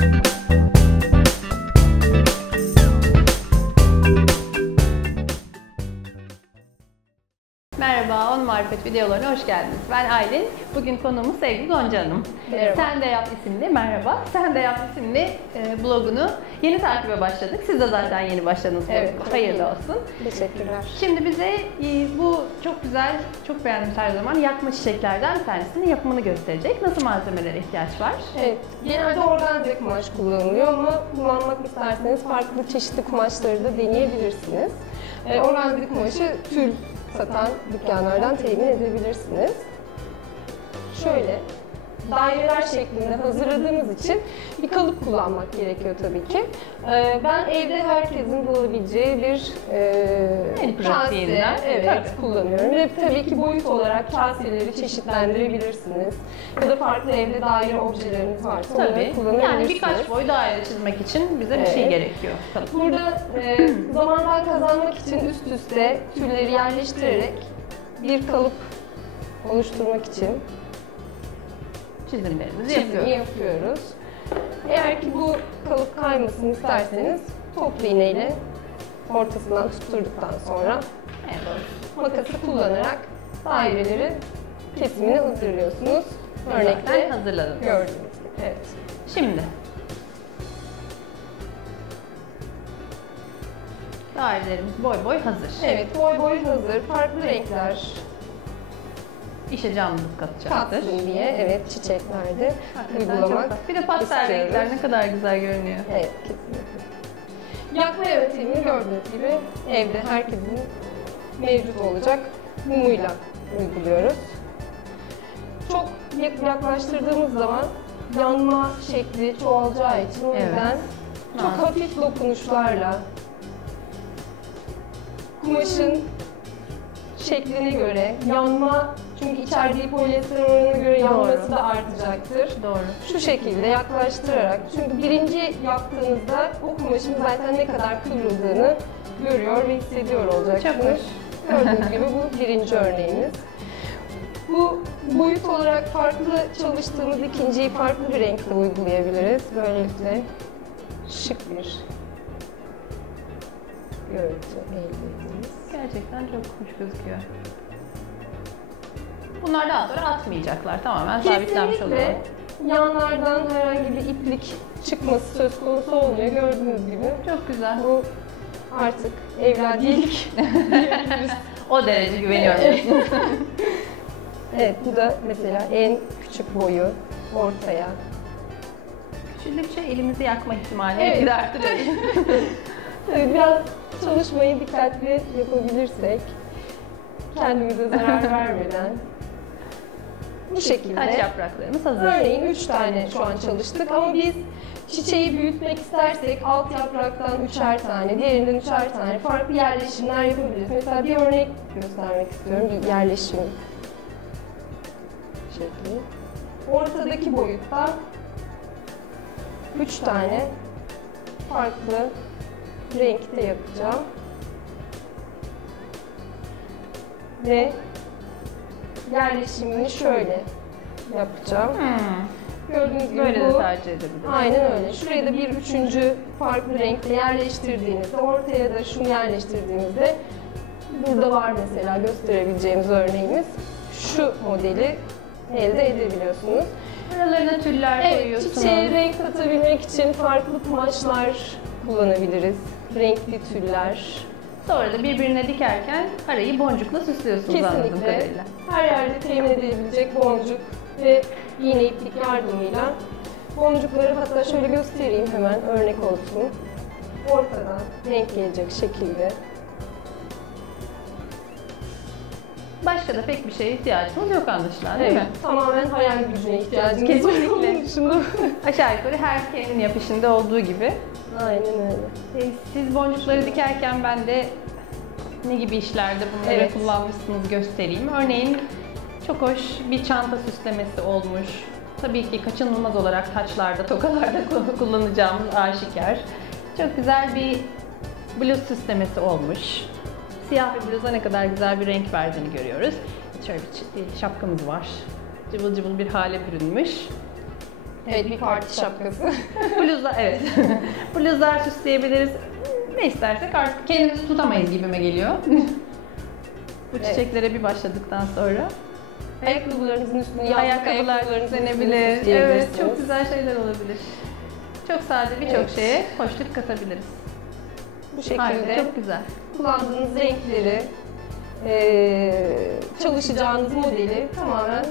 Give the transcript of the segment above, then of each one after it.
Thank you. Marifet videolarına hoş geldiniz. Ben Aylin. Bugün konuğumuz sevgili Gonca Hanım. Merhaba. Sen de Yap isimli, merhaba. Sen de Yap isimli e, blogunu yeni takibe başladık. Siz de zaten yeni başladınız. Evet, bloguna. Hayırlı olsun. Teşekkürler. Şimdi bize e, bu çok güzel, çok beğendiğimiz her zaman yakma çiçeklerden bir tanesinin yapımını gösterecek. Nasıl malzemelere ihtiyaç var? Evet, genelde organze kumaş kullanılıyor ama kullanmak isterseniz farklı çeşitli kumaşları da deneyebilirsiniz. Ee, organze kumaşı tül satan dükkanlardan temin edebilirsiniz. Şöyle, daireler şeklinde hazırladığımız için bir kalıp kullanmak gerekiyor tabii ki. Ee, ben evde herkesin bulabileceği bir e, kase, evet, Tabii. kullanıyorum. Ve tabii ki boyut olarak kaseleri çeşitlendirebilirsiniz. Ya da farklı evde daire objeleriniz varsa Tabii. kullanabilirsiniz. Yani birkaç boy daire çizmek için bize bir şey gerekiyor. Kalıp. Burada e, zamandan kazanmak için üst üste tülleri yerleştirerek bir kalıp oluşturmak için Çizimlerimizi çizimi yapıyoruz. yapıyoruz. Eğer ki bu kalıp kaymasını isterseniz toplu iğneyle ortasından tutturduktan sonra doğrusu. makası kullanarak daireleri kesimini hazırlıyorsunuz. Örnekten Örnekte hazırladım. gördüğünüz gibi. Evet. Şimdi. Dairelerimiz boy boy hazır. Evet, boy boy hazır. Farklı renkler İşe canlılık katacaktır. katsın diye evet çiçeklerde Hakikaten uygulamak çok- Bir de pastel istiyoruz. renkler ne kadar güzel görünüyor. Evet, kesinlikle. Yakma yöntemini gördüğünüz gibi evde herkesin mevcut olacak mumuyla uyguluyoruz. Çok yak- yaklaştırdığımız zaman yanma şekli çoğalacağı için o Evet. yüzden çok Nazik. hafif dokunuşlarla kumaşın şekline göre yanma çünkü içerdiği polyester oranına göre yanması Doğru. da artacaktır Doğru. şu şekilde yaklaştırarak çünkü birinci yaptığınızda o kumaşın zaten ne kadar kıvrıldığını görüyor ve hissediyor Çok olacaksınız. hoş. Gördüğünüz gibi bu birinci örneğimiz. Bu boyut olarak farklı çalıştığımız ikinciyi farklı bir renkte uygulayabiliriz. Böylelikle şık bir görüntü elde ederiz. Gerçekten çok hoş gözüküyor. Bunlar daha sonra atmayacaklar. Tamamen sabitlenmiş oluyor. Yanlardan herhangi bir iplik çıkması söz konusu olmuyor gördüğünüz gibi. Çok güzel. Bu artık evladiyelik diyebiliriz. O derece güveniyorum. evet bu da mesela en küçük boyu ortaya. Küçüldükçe elimizi yakma ihtimalini Evet. evet. biraz çalışmayı dikkatli yapabilirsek kendimize zarar vermeden bu şekilde Taç yapraklarımız hazır. Örneğin 3 tane şu an çalıştık ama biz çiçeği büyütmek istersek alt yapraktan üçer tane, diğerinden üçer tane farklı yerleşimler yapabiliriz. Mesela bir örnek göstermek istiyorum, bir yerleşim şekli. Ortadaki boyutta 3 tane farklı renkte yapacağım. Ve yerleşimini şöyle yapacağım. Hmm. Gördüğünüz gibi Böyle de bu tercih edebiliriz. aynen öyle. Şuraya da bir üçüncü farklı renkte yerleştirdiğinizde, ortaya da şunu yerleştirdiğinizde burada var mesela gösterebileceğimiz örneğimiz. Şu modeli elde edebiliyorsunuz. Aralarına tüller Evet, koyuyorsunuz. çiçeğe renk katabilmek için farklı kumaşlar kullanabiliriz. Renkli tüller. Sonra da birbirine dikerken arayı boncukla süslüyorsunuz anladığım Kesinlikle kadarıyla. her yerde temin edilebilecek boncuk ve iğne iplik yardımıyla boncukları hatta şöyle göstereyim hemen örnek olsun. Ortadan renk gelecek şekilde. Başka da pek bir şeye ihtiyacımız yok anlaşılan değil Evet, mi? tamamen hayal gücüne ihtiyacımız var. Kesinlikle. Dışında Aşağı yukarı her kendin yapışında olduğu gibi. Aynen öyle. E, Siz boncukları dikerken ben de ne gibi işlerde bunları Evet. kullanmışsınız göstereyim. Örneğin çok hoş bir çanta süslemesi olmuş. Tabii ki kaçınılmaz olarak taçlarda, tokalarda kullanacağımız aşikar. Çok güzel bir bluz süslemesi olmuş. Siyah bir bluza ne kadar güzel bir renk verdiğini görüyoruz. Şöyle bir şapkamız var. Cıvıl cıvıl bir hale bürünmüş. Evet bir parti şapkası. Bluzlar, evet. Bluzlar süsleyebiliriz. Ne istersek artık kendimizi tutamayız gibime geliyor. Bu Evet. çiçeklere bir başladıktan sonra. Ayakkabılarınızın üstüne Ayakkabılar ayakkabılarınızın süslenebilir. Evet, çok güzel şeyler olabilir. Çok sade birçok Evet. şeye hoşluk katabiliriz. Bu şekilde Harika, çok güzel. Kullandığınız renkleri, eee, çalışacağınız modeli tamamen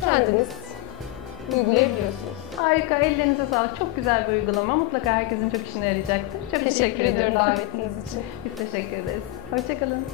kendiniz uygulayabiliyorsunuz. Harika, ellerinize sağlık. Çok güzel bir uygulama. Mutlaka herkesin çok işine yarayacaktır. Çok Teşekkür ediyorum davetiniz için. Biz teşekkür ederiz. Hoşçakalın.